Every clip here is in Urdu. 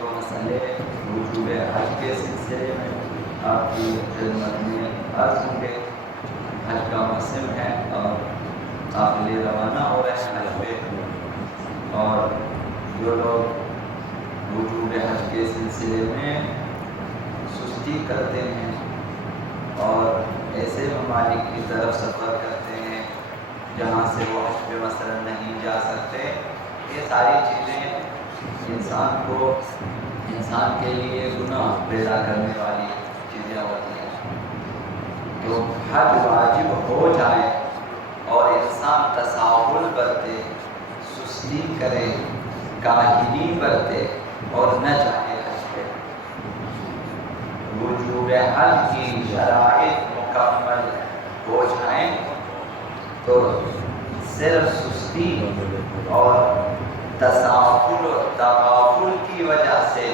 دو مسئلے وجوب حج کے سلسلے میں آپ کی خدمت میں عرض ہوں گے۔ حج کا موسم ہے اور قافلے روانہ ہو رہے ہیں حج پہ، اور جو لوگ وجوب حج کے سلسلے میں سستی کرتے ہیں اور ایسے ممالک کی طرف سفر کرتے ہیں جہاں سے وہ حج پہ مثلا نہیں جا سکتے، یہ ساری چیزیں انسان کے لیے گناہ پیدا کرنے والی چیزیں ہوتی ہیں۔ تو حج واجب ہو جائے اور انسان تساہل برتے، سستی کرے، کاہلی برتے اور نہ جائے حج پہ، وجوب حج کی شرائط مکمل ہو جائیں تو صرف سستی اور تساہل و تغافل کی وجہ سے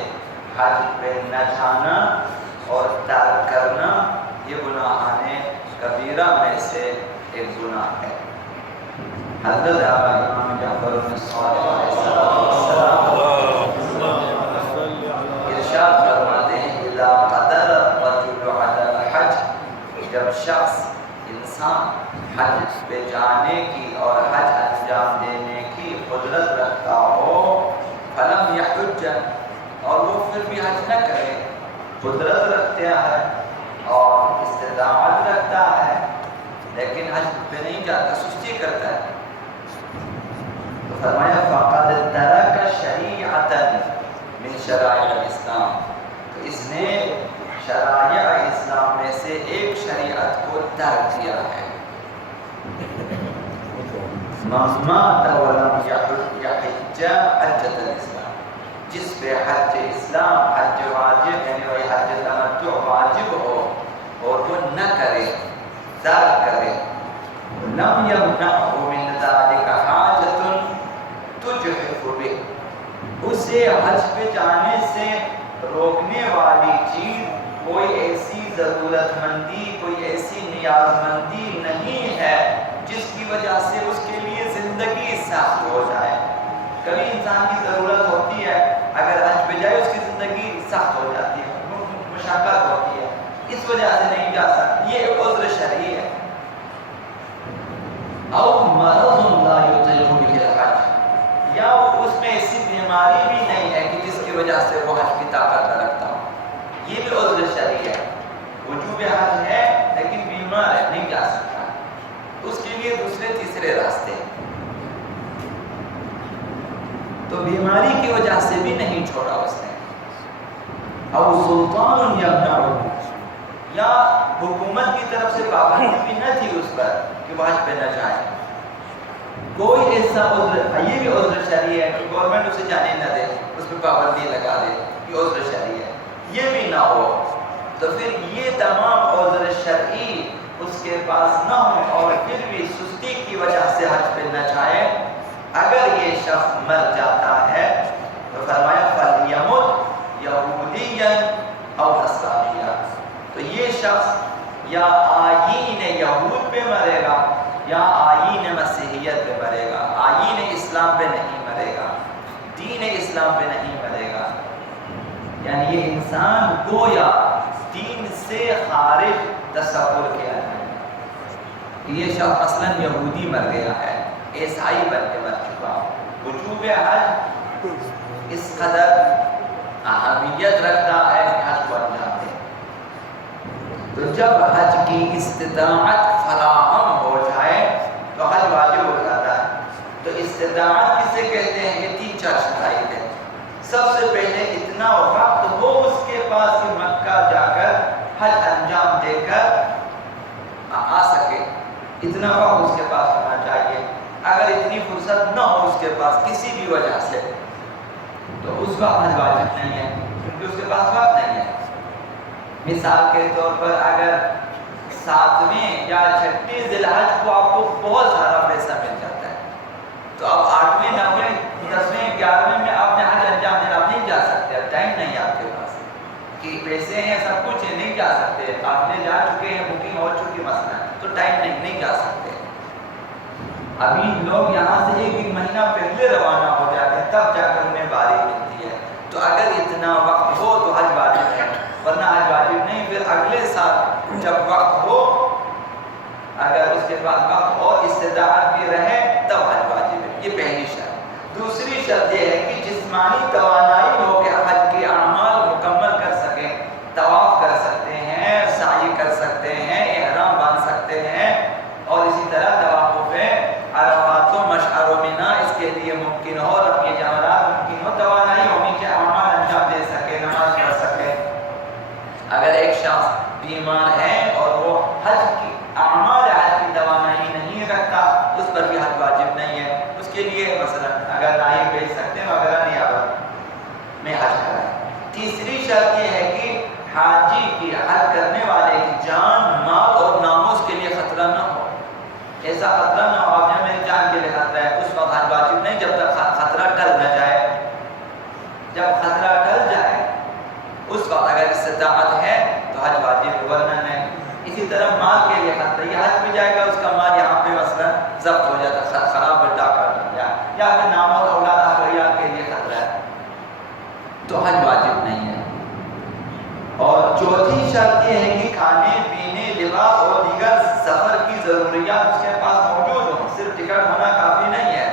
حج پہ نہ جانا اور ترک کرنا یہ گناہان کبیرہ میں سے ایک گناہ ہے۔ حضرت امام جعفر بن صادق علیہ السلام ارشاد فرماتے ہیں اذا قدر الرجل علی الحج، جب شخص انسان حج پہ جانے کی اور حج انجام دینے کی قدرت رکھتا ہو، فلم یحج، اور وہ پھر بھی حج نہ کرے، قدرت رکھتا ہے اور استطاعت رکھتا ہے لیکن حج پہ نہیں جاتا، سستی کرتا ہے، تو فرمایا فقد ترک شریعتا من شرائع الاسلام، تو اس نے شرائع اسلام میں سے ایک شریعت کو ترک کیا ہے۔ من مات ولم یحج حجۃ الاسلام، جس پہ حج اسلام، حج واجب یعنی وہی حج تمتع واجب ہو اور وہ نہ کرے، ترک کرے، لم یمنعہ من ذلک حاجۃ تجحف بہ، اسے حج پہ جانے سے روکنے والی چیز کوئی ایسی ضرورت مندی، کوئی ایسی نیاز مندی نہیں ہے جس کی وجہ سے اس کے لیے زندگی سخت ہو جائے۔ کبھی انسان کی ضرورت ہوتی ہے، اگر حج پہ جائے اس کی زندگی سخت ہو جاتی ہے، مشقت ہوتی ہے، اس وجہ سے نہیں جا سکتی، یہ ایک عذر شرعی ہے۔ او مرض لا یطیق بہ الحج، یا اس میں ایسی بیماری بھی نہیں ہے کہ جس کی وجہ سے وہ حج کی طاقت نہ رکھتا ہو، یہ بھی عذر شرعی ہے۔ وجوب حج ہے لیکن بیمار ہے، نہیں جا سکتا، اس کے لیے دوسرے تیسرے راستے، تو بیماری کی وجہ سے بھی نہیں چھوڑا اس نے۔ او سلطان یمنعہ، یا حکومت کی طرف سے پابندی بھی نہ تھی اس پر کہ وہ حج پہ نہ جائے، کوئی ایسا عذر، یہ بھی عذر شرعی ہے کہ گورنمنٹ اسے جانے نہ دے، اس پہ پابندی لگا دے، یہ عذر شرعی ہے، یہ بھی نہ ہو تو پھر یہ تمام عذر شرعی اس کے پاس نہ ہو اور پھر بھی سستی کی وجہ سے حج پہ نہ جائے، اگر یہ شخص مر جاتا ہے تو فرمایا فَلْيَمُتْ يَهُودِيًّا أَوْ نَصْرَانِيًّا، تو یہ شخص یا آیین یہود پہ مرے گا یا آیین مسیحیت پہ مرے گا، آیین اسلام پہ نہیں مرے گا، دین اسلام پہ نہیں مرے گا، یعنی یہ انسان گویا دین سے خارج تصور کیا ہے۔ یہ شخص مثلا یہودی مر گیا ہے، عیسائی بن کے مر چکا، وجوب حج اس قدر اہمیت رکھتا ہے کہ حج کو انجام دے، تو جب حج کی استطاعت فراہم ہو جائے تو حج واجب ہو جاتا ہے۔ تو استطاعت کسے کہتے ہیں؟ یہ تین چار شرائط ہیں۔ سب سے پہلے اتنا وقت ہو اس کے پاس کہ مکہ جا کر حج انجام دے کر آ سکے، اتنا وقت اس کے پاس ہونا چاہیے۔ اگر اتنی فرصت نہ ہو اس کے پاس کسی بھی وجہ سے تو اس کا حج واجب نہیں ہے، کیونکہ اس کے پاس وقت نہیں ہے۔ مثال کے طور پر اگر 7ویں یا 6ویں ذی الحج کو آپ کو بہت سارا پیسہ مل جاتا ہے تو اب 8ویں 9ویں 10ویں 11ویں میں آپ نے حج انجام دینا، آپ نہیں جا سکتے، اب ٹائم نہیں ہے آپ کے پاس کہ پیسے ہیں سب کچھ ہے، نہیں جا سکتے، آپ نے جا چکے ہیں، بکنگ ہو چکی مسئلہ، تو ٹائم نہیں جا سکتے۔ ابھی لوگ یہاں سے ایک مہینہ پہلے روانہ ہو جاتے ہیں تب جا کر انہیں باری ملتی ہے، تو اگر اتنا توانائی ہو کہ حج کے اعمال مکمل کر سکیں، طواف کر سکتے ہیں، سعی کر سکتے ہیں، احرام باندھ سکتے ہیں، اور اسی طرح توقف عرفات و مشعر و مینا اس کے لیے ممکن ہو، اور اپنے جمرات ممکن ہو، توانائی ہونی کہ اعمال انجام دے سکے، نماز پڑھ سکے۔ اگر ایک شخص بیمار ہے اور وہ حج کی اعمال حج کی توانائی نہیں رکھتا، اس پر بھی حج واجب نہیں ہے۔ اس کے لیے مثلا اگر نائی بھیج سکتے ہیں وغیرہ نہیں آبا میں حج کرائیں۔ تیسری شرط یہ ہے کہ حاجی کی حج کرنے والے کی جان، مال اور ناموس کے لیے خطرہ نہ ہو۔ ایسا خطرہ نہ ہو آپ میری جان کے لیے خطرہ ہے، اس وقت حج واجب نہیں جب تک خطرہ ٹل نہ جائے۔ جب خطرہ ٹل جائے اس وقت اگر استطاعت ہے تو حج واجب، ورنہ نہیں۔ اسی طرح مال کے لیے خطرہ، یہ حج بھی جائے گا اس کا مال یہاں پہ مثلا ضبط ہو جاتا، خراب بٹا کر دیا، یا پھر نام اور اولاد احریاء کے لیے خطرہ ہے تو حج واجب نہیں ہے۔ اور چوتھی شرط یہ ہے کہ کھانے پینے، لباس اور دیگر سفر کی ضروریات اس کے پاس موجود ہوں، صرف ٹکٹ ہونا کافی نہیں ہے،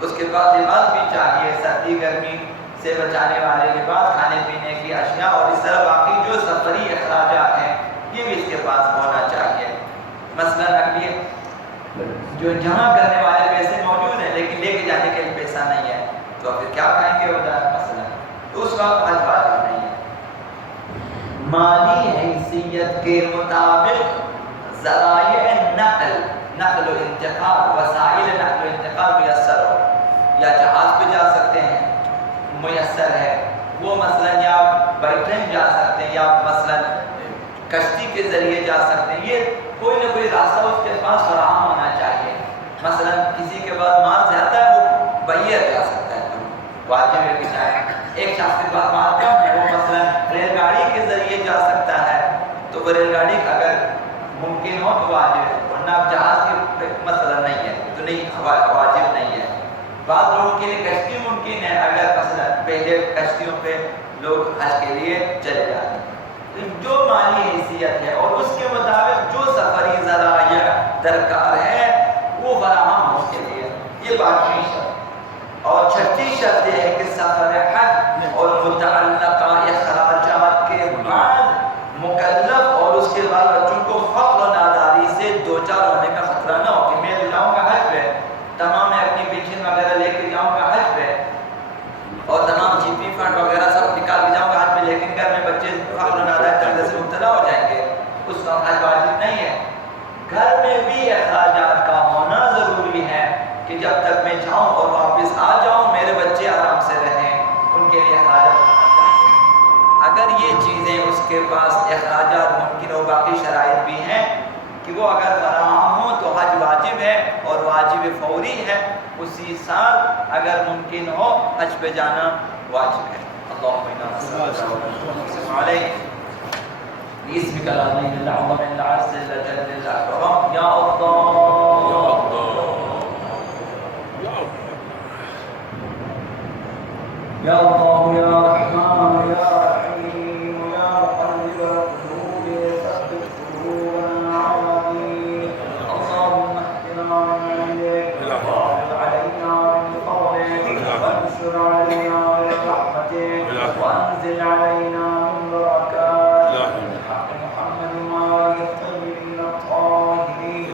اس کے پاس لباس بھی چاہیے، سردی گرمی سے بچانے والے لباس، کھانے پینے کی اشیاء، اور اس طرح باقی جو سفری اخراجات ہیں یہ بھی اس کے پاس ہونا چاہیے۔ مثلا اگلی جو جمع کرنے والے پیسے موجود ہیں لیکن لے کے جانے کے لیے پیسہ نہیں ہے تو پھر کیا کہیں گے مثلا، تو اس وقت حج واجب نہیں ہے۔ مالی حیثیت کے مطابق ذرائع نقل و انتقال، وسائل نقل و انتقال میسر ہو، یا جہاز پہ جا سکتے ہیں میسر ہے وہ، مثلا یا بائی ٹرین جا سکتے ہیں، یا مثلا کشتی کے ذریعے جا سکتے ہیں، یہ کوئی نہ کوئی راستہ اس کے پاس فراہم ہونا چاہیے۔ مثلا کسی کے پاس مال زیادہ ہے وہ بحیر جا سکتا ہے، واجب ہے کہ جائے۔ ایک شخص کے پاس مال کم ہے وہ مثلا ریل گاڑی کے ذریعے جا سکتا ہے، تو وہ ریل گاڑی اگر ممکن ہو تو واجب ہے، ورنہ جہاز کے مسئلہ نہیں ہے تو نہیں، واجب نہیں ہے۔ بعض لوگوں کے لیے کشتی ممکن ہے، اگر مثلا پہلے کشتیوں پہ لوگ حج کے لیے چلے جاتے ہیں۔ جو مالی حیثیت ہے اور اس کے مطابق جو سفری ذرائع درکار ہے وہ فراہم ہو اس کے لیے، یہ پانچویں شرط۔ اور چھٹی شرط یہ ہے کہ سفر حج اور متعلقہ اخراجات کے بعد مکلف اور اس کے بعد بچوں کو فقر و ناداری سے دوچار ہونے کا خطرہ نہ ہو کہ میں جاؤں گا حج پہ، تمام میں اپنی پینشن وغیرہ لے کے جاؤں گا حج پہ، اور تمام جی پی فنڈ وغیرہ سب نکال کے جاؤں گا حج پہ، لیکن گھر میں بچے فقر و ناداری سے مبتلا ہو جائیں گے، اس وقت حج واجب نہیں ہے۔ گھر میں بھی اخراجات کا ہونا ضروری ہے کہ جب تک میں جاؤں اور واپس آ جاؤں میرے بچے آرام سے رہیں، ان کے لیے اخراجات ہونا چاہیے۔ اگر یہ چیزیں اس کے پاس اخراجات ممکن ہو، باقی شرائط بھی ہیں کہ وہ اگر فراہم ہو تو حج واجب ہے اور واجب فوری ہے، اسی سال اگر ممکن ہو حج پہ جانا واجب ہے۔ اللهم انا نسألك ونسلم عليك باسمك العظيم الأعظم الأعز الأجل الأكرم يا الله يا الله يا رحمن يا رحيم يا مقلب القلوب ثبت قلوبنا على دينك اللهم اهدنا من عندك واغفر علينا من فضلك وانشر علينا من رحمتك وانزل علينا